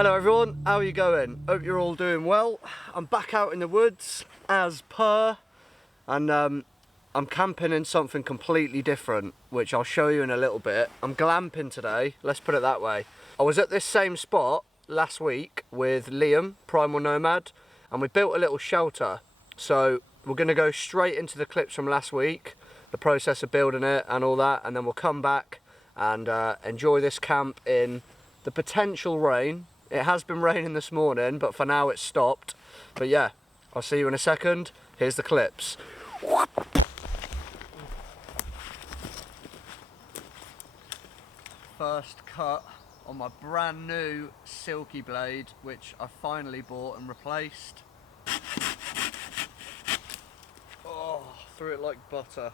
Hello everyone, how are you going? Hope you're all doing well. I'm back out in the woods as per, and I'm camping in something completely different, which I'll show you in a little bit. I'm glamping today, let's put it that way. I was at this same spot last week with Liam, Primal Nomad, and we built a little shelter. So we're going to go straight into the clips from last week, the process of building it and all that, and then we'll come back and enjoy this camp in the potential rain. It has been raining this morning, but for now it's stopped. But yeah, I'll see you in a second. Here's the clips. First cut on my brand new silky blade, which I finally bought and replaced. Oh, threw it like butter.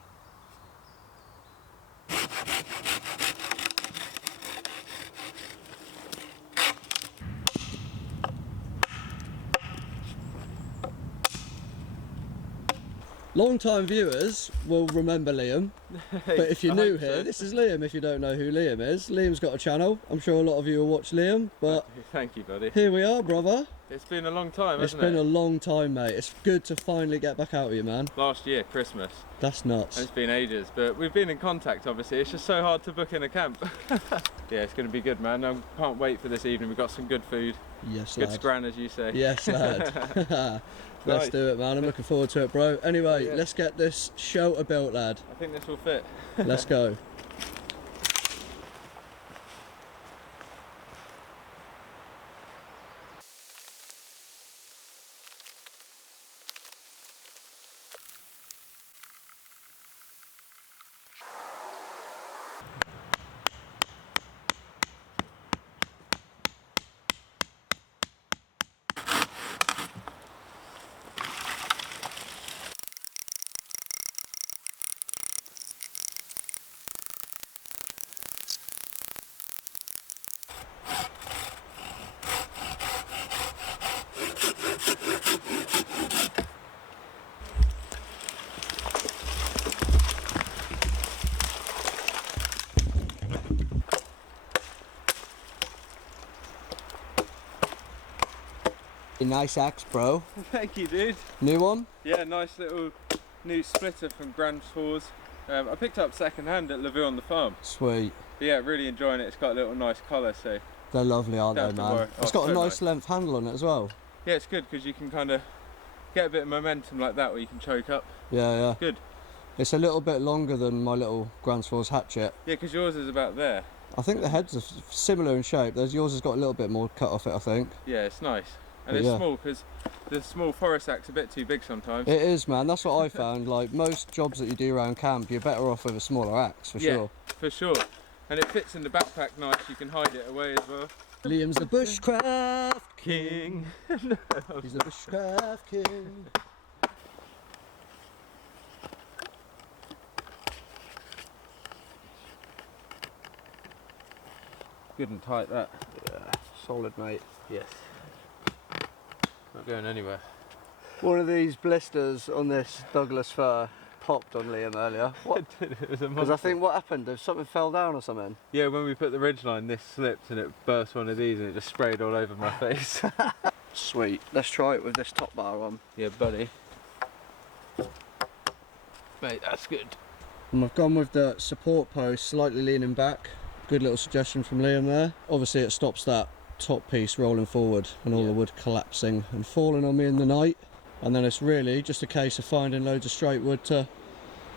Long-time viewers will remember Liam, but if you're new here, this is Liam. If you don't know who Liam is, Liam's got a channel. I'm sure a lot of you will watch Liam, but thank you, buddy. Here we are, brother. It's been a long time, hasn't it? It's been a long time, mate. It's good to finally get back out with you, man. Last year, Christmas. That's nuts. And it's been ages, but we've been in contact, obviously. It's just so hard to book in a camp. Yeah, it's going to be good, man. I can't wait for this evening. We've got some good food. Yes, good lad. Scran, as you say. Yes, lad. Let's do it, man. I'm looking forward to it, bro. Anyway, let's get this shelter built, lad. I think this will fit. Let's go. Nice axe, bro. Thank you, dude. New one? Yeah, nice little new splitter from Grand Tours. I picked up second hand at Laville on the farm. Sweet. But yeah, really enjoying it. It's got a little nice colour, so they're lovely, aren't they, man? It's got a nice length handle on it as well. Yeah, it's good because you can kind of get a bit of momentum like that where you can choke up. Yeah. Good. It's a little bit longer than my little Grand Tours hatchet. Yeah, because yours is about there. I think the heads are similar in shape. Yours has got a little bit more cut off it, I think. Yeah, it's nice. And it's small because the small forest axe is a bit too big sometimes. It is, man. That's what I found. Like most jobs that you do around camp, you're better off with a smaller axe, for sure. Yeah, for sure. And it fits in the backpack nice. You can hide it away as well. Liam's the Bushcraft King. He's the Bushcraft King. Good and tight, that. Yeah, solid, mate. Yes. Not going anywhere. One of these blisters on this Douglas fir popped on Liam earlier. What? It was a monster. Because I think what happened, if something fell down or something. Yeah, when we put the ridgeline, this slipped and it burst one of these and it just sprayed all over my face. Sweet. Let's try it with this top bar on. Yeah, buddy. Mate, that's good. And I've gone with the support post slightly leaning back. Good little suggestion from Liam there. Obviously it stops that top piece rolling forward and all the wood collapsing and falling on me in the night, and then it's really just a case of finding loads of straight wood to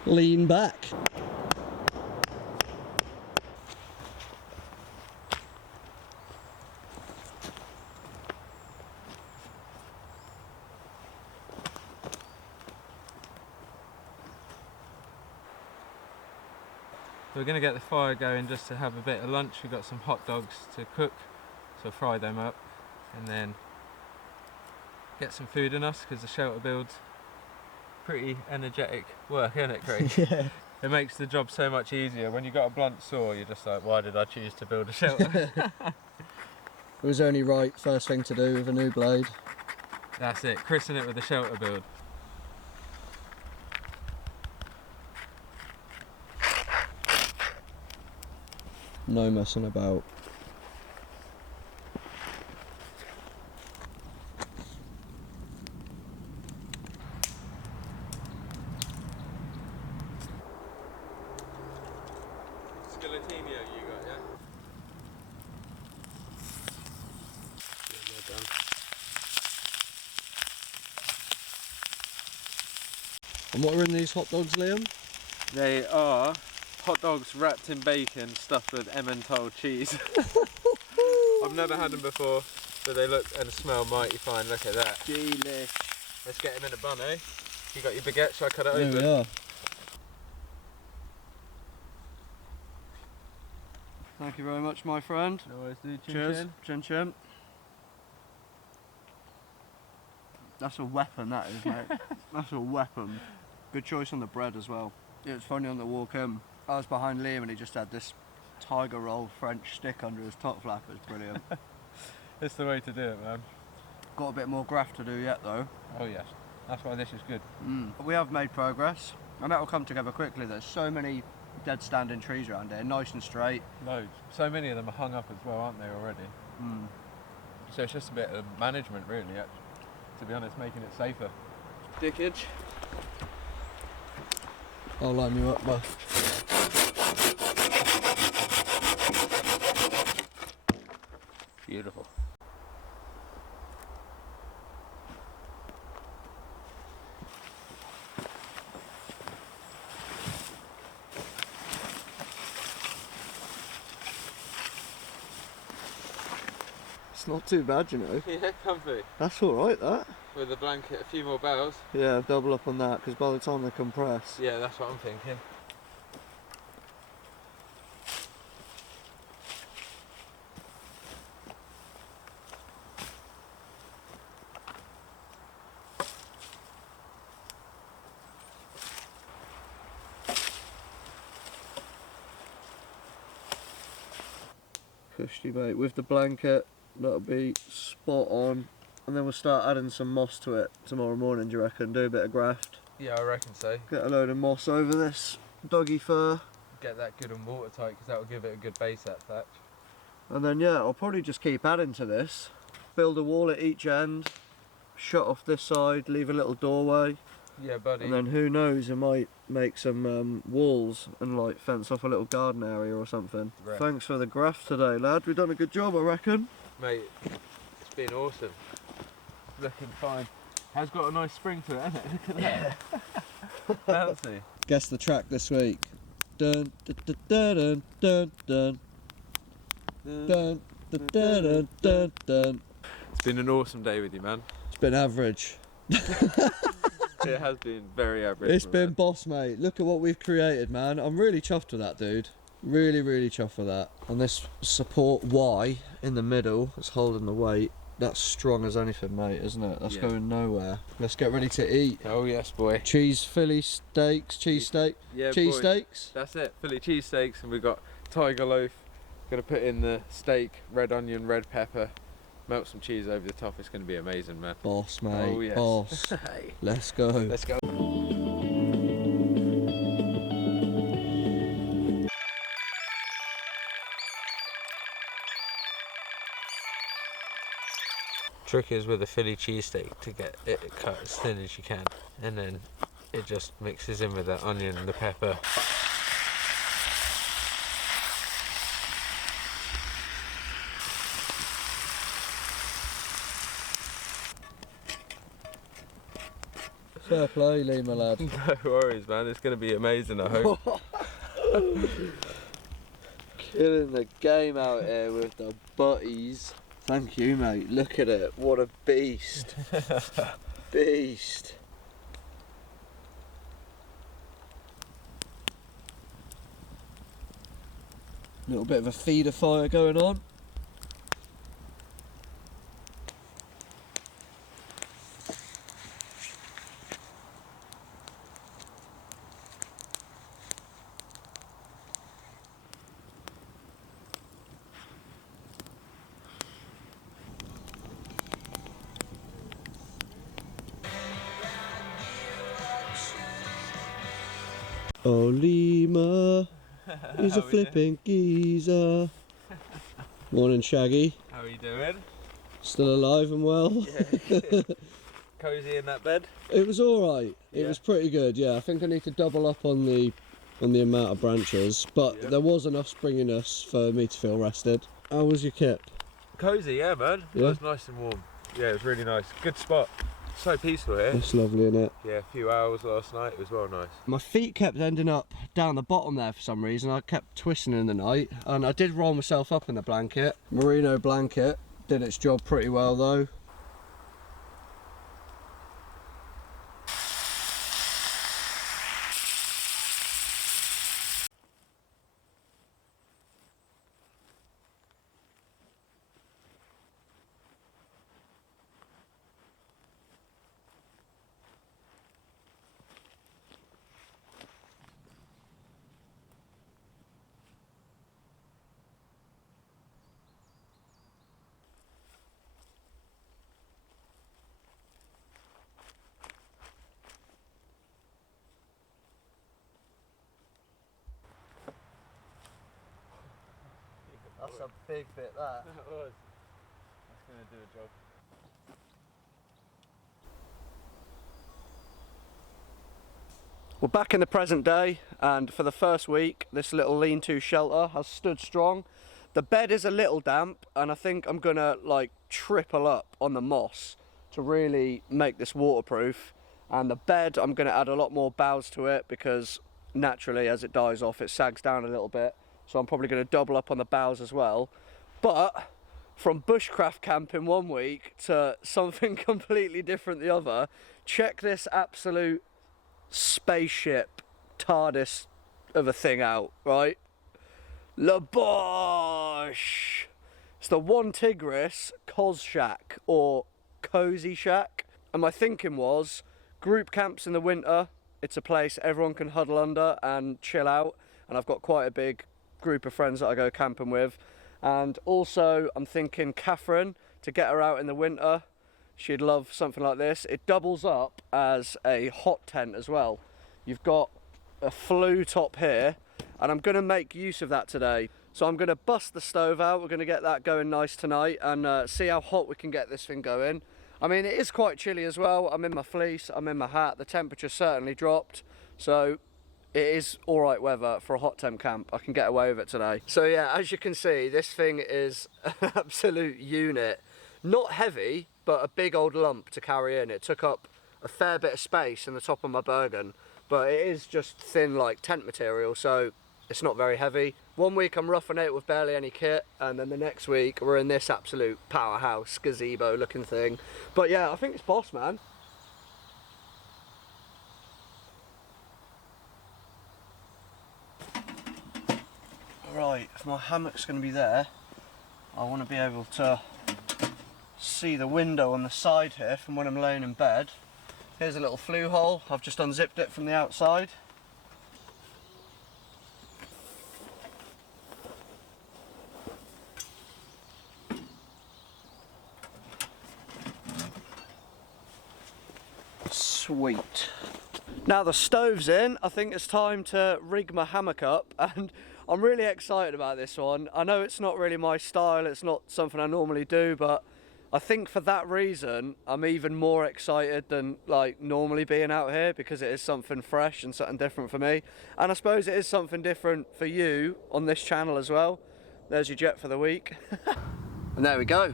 lean back. So we're going to get the fire going just to have a bit of lunch. We've got some hot dogs to cook, so fry them up and then get some food in us, because the shelter build's pretty energetic work, isn't it, Craig? Yeah. It makes the job so much easier. When you've got a blunt saw, you're just like, why did I choose to build a shelter? It was only right, first thing to do with a new blade. That's it, christen it with a shelter build. No messing about. And what are in these hot dogs, Liam? They are hot dogs wrapped in bacon, stuffed with Emmental cheese. I've never had them before, but they look and smell mighty fine. Look at that. Delish. Let's get them in a bun, eh? You got your baguette, shall I cut it open? There we are. Thank you very much, my friend. No worries, dude. Chin Cheers. chin. Chin chin. That's a weapon, that is, mate. That's a weapon. Good choice on the bread as well. Yeah, it's funny on the walk in. I was behind Liam and he just had this tiger roll French stick under his top flap. It was brilliant. It's the way to do it, man. Got a bit more graft to do yet, though. Oh yes, that's why this is good. We have made progress, and that will come together quickly. There's so many dead standing trees around here, nice and straight. Loads. So many of them are hung up as well, aren't they, already? So it's just a bit of management, really, actually. To be honest, making it safer. Dickage. I'll line you up, bud. Beautiful. It's not too bad, you know. Yeah, comfy. That's alright, that. With a blanket, a few more bales. Yeah, double up on that, because by the time they compress. Yeah, that's what I'm thinking. Cushy, mate. With the blanket, that'll be spot on. And then we'll start adding some moss to it tomorrow morning, do you reckon? Do a bit of graft. Yeah, I reckon so. Get a load of moss over this doggy fur. Get that good and watertight, because that will give it a good base, that thatch. And then, yeah, I'll probably just keep adding to this. Build a wall at each end, shut off this side, leave a little doorway. Yeah, buddy. And then who knows, I might make some walls and like fence off a little garden area or something. Right. Thanks for the graft today, lad. We've done a good job, I reckon. Mate, it's been awesome. Looking fine. Has got a nice spring to it, hasn't it? Look at that. Fancy. Guess the track this week. Dun dun dun dun dun dun dun dun dun dun dun. It's been an awesome day with you, man. It's been average. It has been very average. It's been boss, mate. Look at what we've created, man. I'm really chuffed with that, dude. Really, really chuffed with that. And this support Y in the middle that's holding the weight. That's strong as anything, mate, isn't it? That's going nowhere. Let's get ready to eat. Oh yes, boy. Cheese Philly steaks, cheese steak. Yeah, cheese boy. steaks. That's it. Philly cheesesteaks, and we've got tiger loaf. Gonna put in the steak, red onion, red pepper. Melt some cheese over the top. It's gonna be amazing, man. Boss, mate. Oh yes. Boss. Let's go. Let's go. Trick is with a Philly cheesesteak to get it cut as thin as you can, and then it just mixes in with the onion and the pepper. Fair play, Lee, my lad. No worries, man. It's going to be amazing, I hope. Killing the game out here with the butties. Thank you, mate. Look at it. What a beast. Beast. Little bit of a feeder fire going on. Oh, Lima is a flipping geezer. Morning, Shaggy. How are you doing? Still alive and well? Yeah. Cozy in that bed? It was alright. It Yeah. was pretty good, yeah. I think I need to double up on the amount of branches, but Yeah. there was enough springiness for me to feel rested. How was your kip? Cozy, yeah, man. Yeah? It was nice and warm. Yeah, it was really nice. Good spot. So peaceful here. It's lovely, isn't it? Yeah, a few hours last night, it was well nice. My feet kept ending up down the bottom there for some reason. I kept twisting in the night, and I did roll myself up in the blanket. Merino blanket did its job pretty well though. That's a big bit, that. That was. That's going to do a job. We're back in the present day, and for the first week this little lean-to shelter has stood strong. The bed is a little damp, and I think I'm gonna like triple up on the moss to really make this waterproof. And the bed, I'm gonna add a lot more boughs to it because naturally as it dies off it sags down a little bit, so I'm probably gonna double up on the boughs as well. But from bushcraft camping one week to something completely different the other, check this absolute spaceship TARDIS of a thing out, right? Le Bosh! It's the One Tigris Cos Shack, or Cozy Shack. And my thinking was, group camps in the winter, it's a place everyone can huddle under and chill out, and I've got quite a big group of friends that I go camping with. And also I'm thinking Catherine, to get her out in the winter, she'd love something like this. It doubles up as a hot tent as well. You've got a flue top here, and I'm going to make use of that today. So I'm going to bust the stove out, we're going to get that going nice tonight, and see how hot we can get this thing going. I mean, it is quite chilly as well. I'm in my fleece, I'm in my hat, the temperature certainly dropped, so it is alright weather for a hot temp camp. I can get away with it today. So yeah, as you can see, this thing is an absolute unit. Not heavy, but a big old lump to carry in. It took up a fair bit of space in the top of my Bergen, but it is just thin like tent material, so it's not very heavy. One week I'm roughing it with barely any kit, and then the next week we're in this absolute powerhouse gazebo looking thing. But yeah, I think it's boss, man. Right, if my hammock's going to be there, I want to be able to see the window on the side here from when I'm laying in bed. Here's a little flue hole, I've just unzipped it from the outside. Sweet. Now the stove's in, I think it's time to rig my hammock up, and I'm really excited about this one. I know it's not really my style, it's not something I normally do, but I think for that reason I'm even more excited than like normally being out here, because it is something fresh and something different for me, and I suppose it is something different for you on this channel as well. There's your jet for the week. And there we go.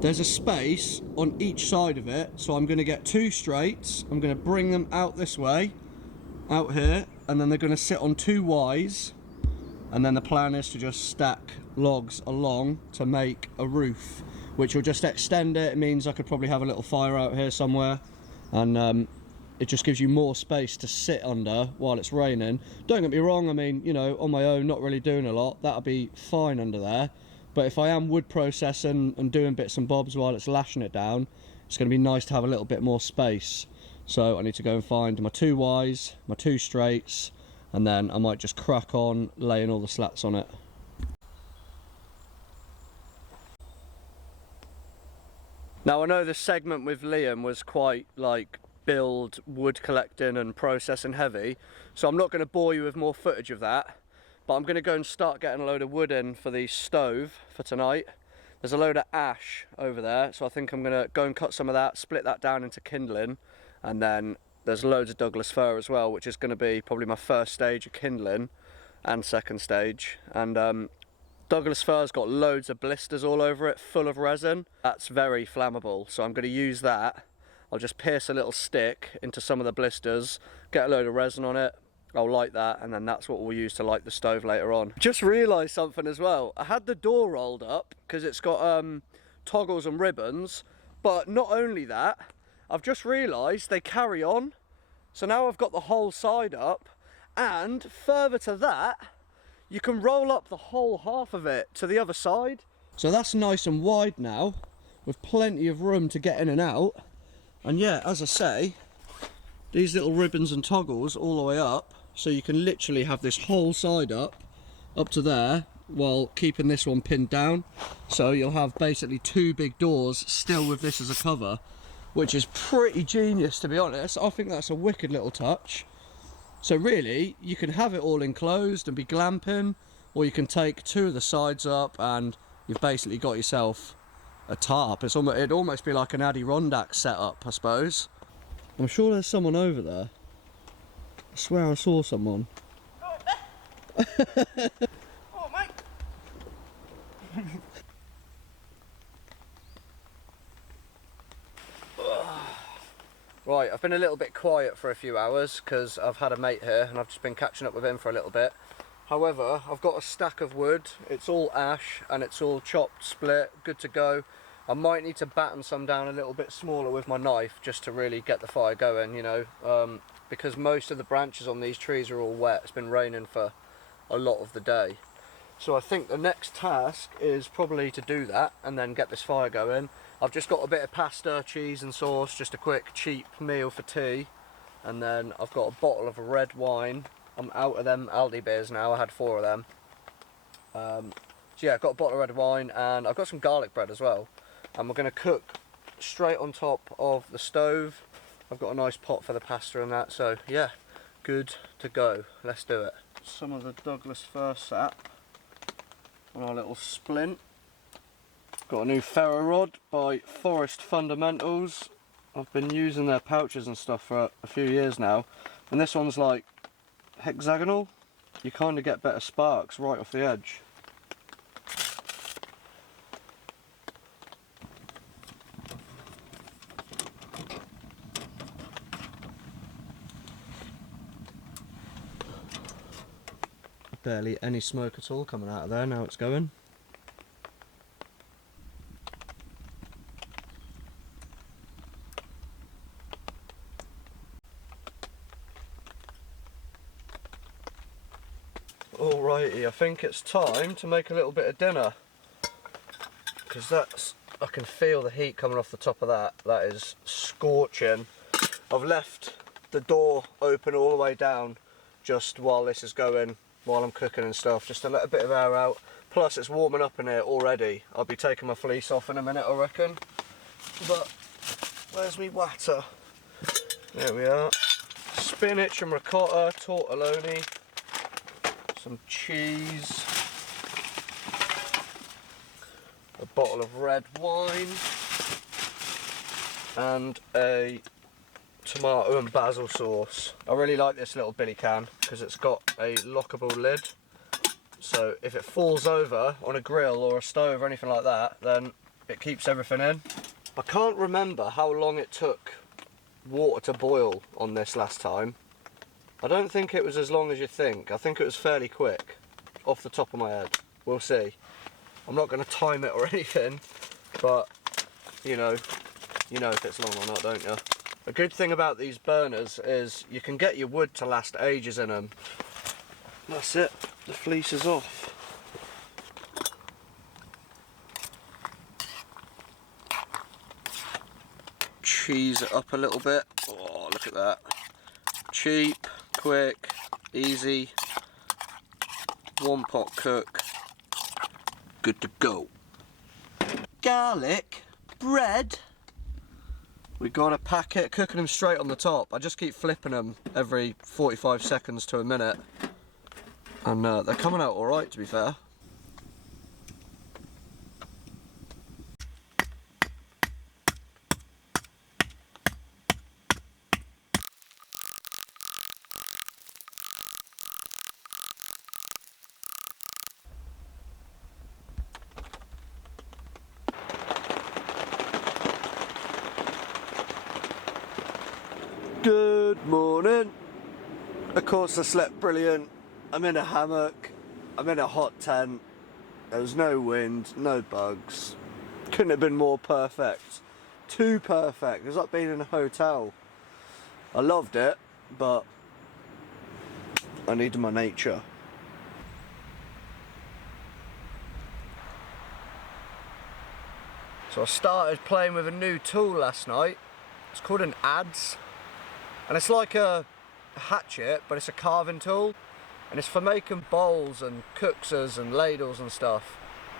There's a space on each side of it, so I'm going to get two straights, I'm going to bring them out this way, out here, and then they're going to sit on two Ys, and then the plan is to just stack logs along to make a roof, which will just extend it. It means I could probably have a little fire out here somewhere, and it just gives you more space to sit under while it's raining. Don't get me wrong, I mean, you know, on my own, not really doing a lot, that'll be fine under there. But if I am wood processing and doing bits and bobs while it's lashing it down, it's going to be nice to have a little bit more space. So I need to go and find my two Ys, my two straights, and then I might just crack on laying all the slats on it. Now I know this segment with Liam was quite like build, wood collecting and processing heavy, so I'm not going to bore you with more footage of that. But I'm going to go and start getting a load of wood in for the stove for tonight. There's a load of ash over there, so I think I'm going to go and cut some of that, split that down into kindling, and then there's loads of Douglas fir as well, which is going to be probably my first stage of kindling and second stage. And Douglas fir's got loads of blisters all over it, full of resin. That's very flammable, so I'm going to use that. I'll just pierce a little stick into some of the blisters, get a load of resin on it, I'll light that, and then that's what we'll use to light the stove later on. Just realised something as well. I had the door rolled up because it's got toggles and ribbons, but not only that, I've just realised they carry on. So now I've got the whole side up, and further to that, you can roll up the whole half of it to the other side. So that's nice and wide now, with plenty of room to get in and out. And yeah, as I say, these little ribbons and toggles all the way up, so you can literally have this whole side up to there, while keeping this one pinned down. So you'll have basically two big doors still with this as a cover, which is pretty genius, to be honest. I think that's a wicked little touch. So really, you can have it all enclosed and be glamping, or you can take two of the sides up and you've basically got yourself a tarp. It'd almost be like an Adirondack setup, I suppose. I'm sure there's someone over there. I swear I saw someone. Oh, mate! Right, I've been a little bit quiet for a few hours because I've had a mate here and I've just been catching up with him for a little bit. However, I've got a stack of wood, it's all ash and it's all chopped, split, good to go. I might need to batten some down a little bit smaller with my knife just to really get the fire going, you know, because most of the branches on these trees are all wet. It's been raining for a lot of the day. So I think the next task is probably to do that and then get this fire going. I've just got a bit of pasta, cheese and sauce, just a quick cheap meal for tea. And then I've got a bottle of red wine. I'm out of them Aldi beers now, I had 4 of them. So yeah, I've got a bottle of red wine and I've got some garlic bread as well. And we're going to cook straight on top of the stove. I've got a nice pot for the pasta and that, so yeah, good to go. Let's do it. Some of the Douglas fir sap on our little splint. Got a new ferro rod by Forest Fundamentals. I've been using their pouches and stuff for a few years now, and this one's like hexagonal. You kind of get better sparks right off the edge. Barely any smoke at all coming out of there now it's going. Alrighty, I think it's time to make a little bit of dinner, because I can feel the heat coming off the top of that. That is scorching. I've left the door open all the way down just while this is going, while I'm cooking and stuff, just to let a bit of air out. Plus it's warming up in here already. I'll be taking my fleece off in a minute, I reckon. But where's me water? There we are. Spinach and ricotta, tortelloni, some cheese, a bottle of red wine, and a tomato and basil sauce. I really like this little billy can because it's got a lockable lid, so if it falls over on a grill or a stove or anything like that, then it keeps everything in. I can't remember how long it took water to boil on this last time. I don't think it was as long as you think. I think it was fairly quick, off the top of my head. We'll see. I'm not going to time it or anything, but you know if it's long or not, don't you? A good thing about these burners is you can get your wood to last ages in them. That's it, the fleece is off. Cheese it up a little bit. Oh, look at that. Cheap, quick, easy, one pot cook, good to go. Garlic, bread. We got a packet, cooking them straight on the top. I just keep flipping them every 45 seconds to a minute. And they're coming out alright, to be fair. Good morning. Of course I slept brilliant. I'm in a hammock. I'm in a hot tent. There was no wind, no bugs. Couldn't have been more perfect. Too perfect. It was like being in a hotel. I loved it, but I needed my nature. So I started playing with a new tool last night. It's called an Adze. And it's like a hatchet, but it's a carving tool. And it's for making bowls and cookses and ladles and stuff.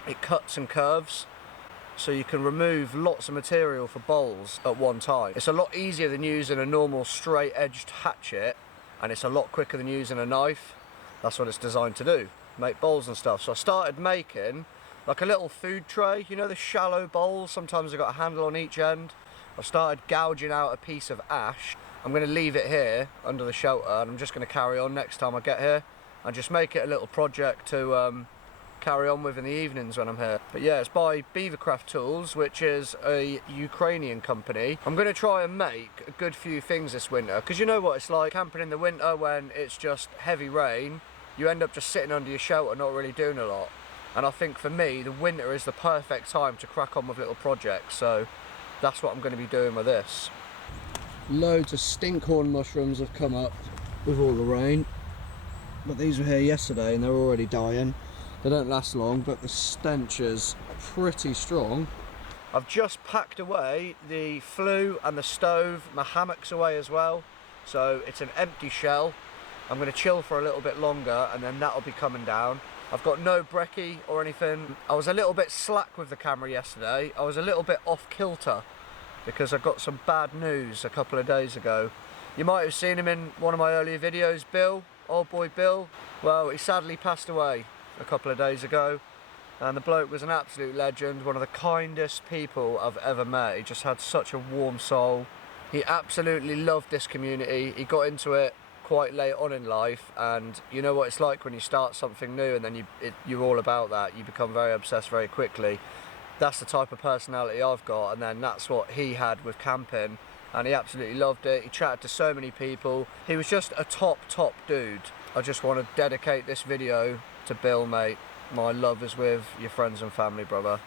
It cuts and curves, so you can remove lots of material for bowls at one time. It's a lot easier than using a normal straight edged hatchet, and it's a lot quicker than using a knife. That's what it's designed to do, make bowls and stuff. So I started making like a little food tray, you know the shallow bowls, sometimes they've got a handle on each end. I started gouging out a piece of ash. I'm going to leave it here under the shelter, and I'm just going to carry on next time I get here and just make it a little project to carry on with in the evenings when I'm here. But yeah, it's by Beavercraft tools, which is a Ukrainian company. I'm going to try and make a good few things this winter, because you know what it's like camping in the winter when it's just heavy rain. You end up just sitting under your shelter not really doing a lot. And I think for me the winter is the perfect time to crack on with little projects, so that's what I'm going to be doing with this. Loads of stinkhorn mushrooms have come up with all the rain, but these were here yesterday and they're already dying. They don't last long, but the stench is pretty strong. I've just packed away the flue and the stove. My hammock's away as well, so it's an empty shell. I'm going to chill for a little bit longer and then that'll be coming down. I've got no brekkie or anything. I was a little bit slack with the camera yesterday. I was a little bit off kilter because I got some bad news a couple of days ago. You might have seen him in one of my earlier videos, Bill, old boy Bill. Well, he sadly passed away a couple of days ago, and the bloke was an absolute legend, one of the kindest people I've ever met. He just had such a warm soul. He absolutely loved this community. He got into it quite late on in life, and you know what it's like when you start something new and then you're all about that. You become very obsessed very quickly. That's the type of personality I've got, and then that's what he had with camping, and he absolutely loved it. He chatted to so many people. He was just a top dude. I just want to dedicate this video to Bill, mate. My love is with your friends and family, brother.